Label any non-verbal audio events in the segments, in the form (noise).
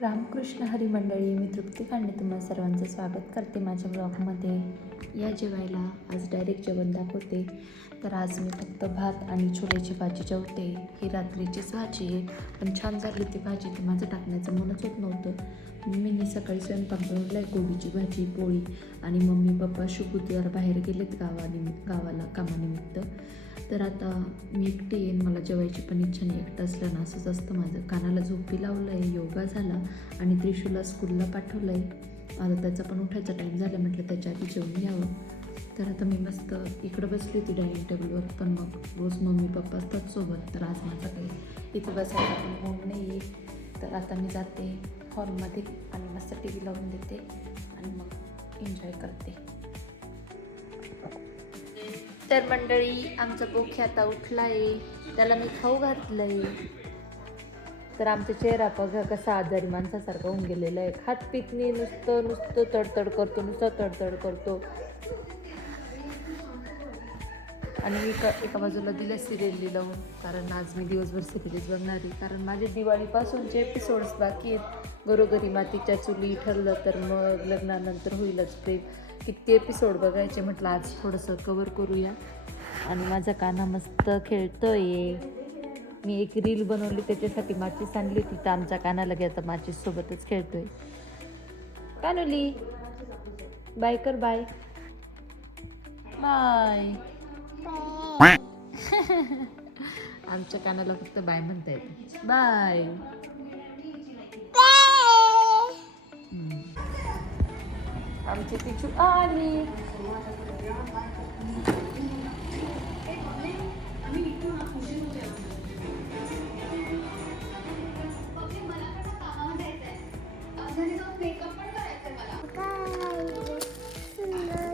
रामकृष्ण हरी मंडळी मी तृप्ती कांडे तुम्हा सर्वांचं स्वागत करते माझ्या ब्लॉगमध्ये. या जेवायला आज डायरेक्ट जेवण दाखवते. तर आज मी फक्त भात आणि छोल्याची भाजी जेवते. ही रात्रीचीच भाजी आहे पण छान झाली ती भाजी ती माझं टाकण्याचं मनच होत नव्हतं. मी सकाळी स्वयंपाक बनवला आहे कोबीची भाजी पोळी आणि मम्मी पप्पा शुभुतीवर बाहेर गेलेत गावानिमित्त गावाला कामानिमित्त. तर आता मी एकटी येईन मला जेवायची पण इच्छा नाही. एकटं असलं ना असंच असतं माझं. कानाला झोपी लावलं आहे योगा झाला आणि त्रिशूला स्कूलला पाठवलं आहे आता त्याचा पण उठायचा टाईम झाला म्हटलं त्याच्या आधी जेवून यावं. तर आता मी मस्त इकडं बसली होती डायनिंग टेबलवर पण मग रोज मम्मी पप्पा असतात सोबत तर आज माझा काही इथे बसायला पण होम नाही आहे तर आता मी जाते हॉलमध्ये आणि मस्त टी व्ही लावून देते आणि मग एन्जॉय करते. तर मंडळी आमचा बोखे आता उठला आहे त्याला मी खाऊ घातलंय. तर आमचा चेहरा बघा कसा आजारी माणसासारखा होऊन गेलेला आहे. खात पित नाही नुसतं नुसतं तडतड करतो नुसतं तडतड करतो. आणि मी एका एका बाजूला दिलं सिरियल लावून कारण आज मी दिवसभर सिरियल्स बघणार आहे. कारण माझे दिवाळीपासूनचे एपिसोड्स बाकी आहेत. घरोघरी मातीच्या चुली ठरलं तर मग लग्नानंतर होईलच प्रेम. किती एपिसोड बघायचे म्हटलं आज थोडंसं कवर करूया. आणि माझा काना मस्त खेळतोय. मी एक रील बनवली त्याच्यासाठी माचीस आणली होती तर आमच्या कानाला घ्या आता माचीस सोबतच खेळतोय. कानोली बाय कर बाय. बाय. (laughs) आमच्या कानाला फक्त बाय म्हणता येते बाय. आमची पिचू आली.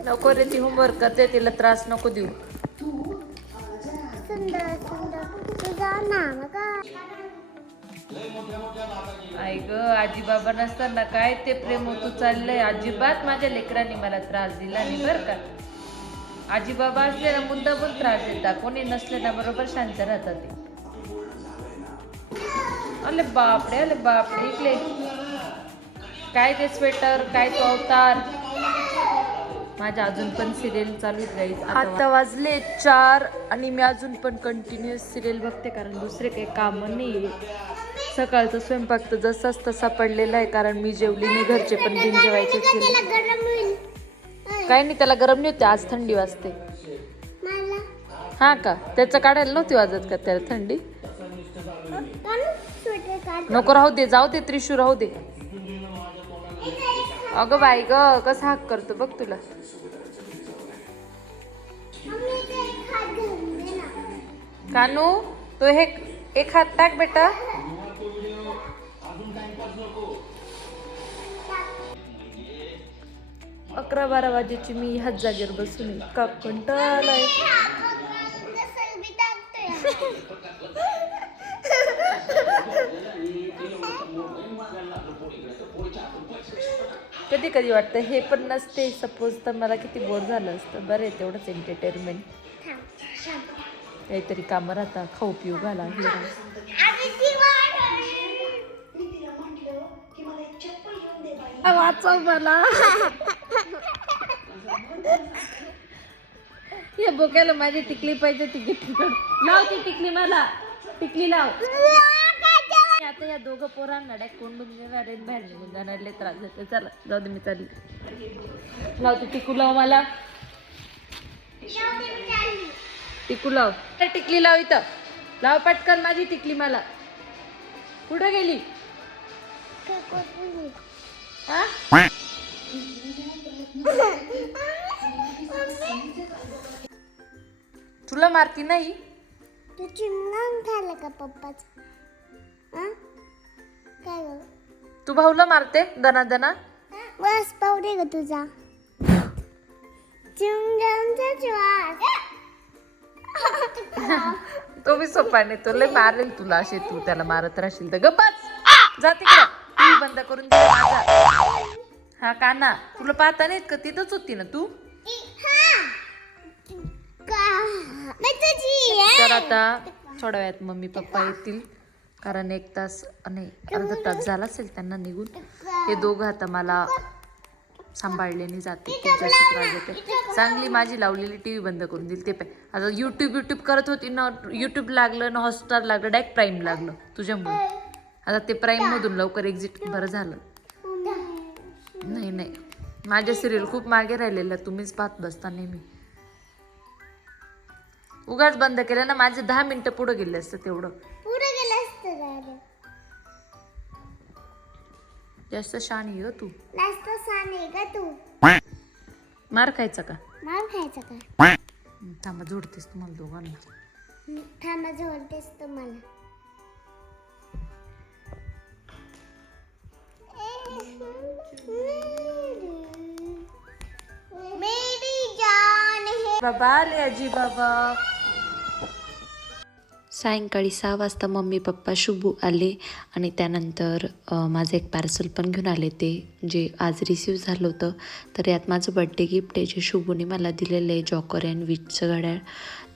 नको रे ती होमवर्क करते तिला त्रास नको देऊ. सुंदर सुंदर. तुझं नाम का आई ग आजी बाबा नसताना काय? ते प्रेम होतो चाललंय. अजिबात माझ्या लेकरांनी मला त्रास दिला नाही बरं का. आजी बाबा असले ना मुद्दा पण त्रास देतात. कोणी नसले ना बरोबर शांत राहतात ते. अरे बापडे अरे बापडे इकडे. काय ते स्वेटर काय तो अवतार? माझ्या अजून पण सिरियल चालू राहील आता वाजले चार आणि मी अजून पण कंटिन्युअस सिरियल बघते कारण दुसरे काही कामं नाही सकाळचा स्वयंपाक तर जसाच तसा पडलेला आहे कारण मी जेवली नाही घरचे पण बिन जेवायचे काय नाही त्याला गरम नाही होते आज थंडी वाजते. हा का? त्याचं काढायला नव्हती वाजत का त्याला थंडी? नको राहू दे जाऊ दे त्रिशू राहू दे. अगं बाई ग कसा हाक करतो बघ तुला. कानू तो हे एक हात टाक बेटा. अकरा बारा वाजेची मी ह्याच जागेवर बसून इतका कंटाळा कधी कधी वाटतं हे पण नसते. सपोज तर मला किती बोर झालं असतं. बरं आहे तेवढंच एंटरटेनमेंट काहीतरी कामं राहतात खाऊ पिऊ घाला. हे वाट वाचव मला. हे बोक्याला माझी टिकली पाहिजे ती टिकली लाव ती टिकली मला. टिकली लाव. आता या दोघं पोरांना डायरेक्ट कोंडून देणार आहेत बाहेर निघून जाणार लय त्रास देते चला जाऊ दे मी चालली. लाव ती टिकू लाव मला. टिकू लाव. ए, टिकली लाव इथं. लाव पटकन माझी टिकली मला. कुठं गेली? हा? तुला मारती नाही? तू चिमणाम झालं का पप्पाच? काय ग? तू भाऊला मारते दना दना बस पाहू दे ग तुझा. चिमणामचा श्वास. (laughs) तो बी सोपा नाही तो लय मारेल तुला असे तू त्याला मारत राहशील तर. गप्पाच जा तिकडं. टीव्ही बंद करून दे माझा. हा काना तुला पाहता नाहीत का? तिथंच होती ना तू? तर आता थोड्या वेळात मम्मी पप्पा येतील. कारण एक तास नाही अर्धा तास झाला असेल त्यांना निघून. हे दोघं आता मला सांभाळल्याने जाते चांगली माझी लावलेली टी व्ही बंद करून दिली ते पण. आता यूट्यूब यूट्यूब करत होती ना यूट्यूब लागलं ना हॉटस्टार लागलं डायरेक्ट प्राईम लागलं तुझ्यामुळे. आता ते प्राईममधून लवकर एक्झिट बरं झालं. नाही नाही. माझ्या सिरियल खूप मागे राहिलेल्या तुम्हीच पाहत बसता नेहमी. उगाच बंद केलं ना माझे दहा मिनिटं पुढे गेले असतं तेवढं. पुढे गेलं असतं दादा. जास्त शाणी हो तू. जास्त सांग आहे का तू. मार खायचा का? मार खायचा का? हं, थांबा जोडतेस तुम्हाला दोघांना. थांबा जोडतेस तुम्हाला. बाबा आले आजी बाबा. सायंकाळी सहा वाजता मम्मी पप्पा शुभू आले आणि त्यानंतर माझं एक पार्सल पण घेऊन आले ते जे आज रिसीव झालं होतं. तर यात माझं बड्डे गिफ्ट आहे जे शुभूने मला दिलेलं आहे जॉकर अँड विचचं घड्याळ.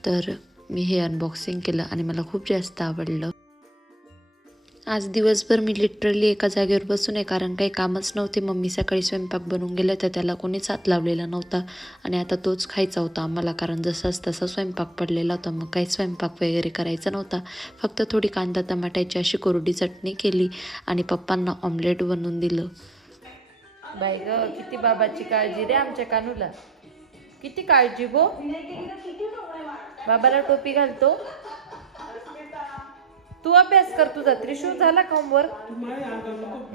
तर मी हे अनबॉक्सिंग केलं आणि मला खूप जास्त आवडलं. आज दिवसभर मी लिटरली एका जागेवर बसून आहे कारण काही कामच नव्हते. मम्मी सकाळी स्वयंपाक बनवून गेले तर त्याला कोणीच हात लावलेला नव्हता. आणि आता तोच खायचा होता आम्हाला कारण जसाच तसा स्वयंपाक पडलेला होता मग काही स्वयंपाक वगैरे करायचा नव्हता. फक्त थोडी कांदा टमाट्याची अशी कोरडी चटणी केली आणि पप्पांना ऑमलेट बनवून दिलं. बाई ग किती बाबाची काळजी रे आमच्या कानूला. किती काळजी भो. बाबाला टोपी घालतो. तू अभ्यास कर तुझा. त्रिशूळ झाला का होमवर्क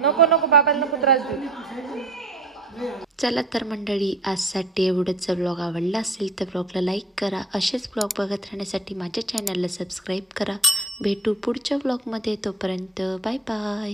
नको नको बाबाला नको त्रास देऊ. चला तर मंडळी आजसाठी एवढंच. ब्लॉग आवडला असेल तर ब्लॉगला लाईक करा. असेच ब्लॉग बघत राहण्यासाठी माझ्या चॅनलला सबस्क्राईब करा. भेटू पुढच्या ब्लॉगमध्ये तोपर्यंत बाय बाय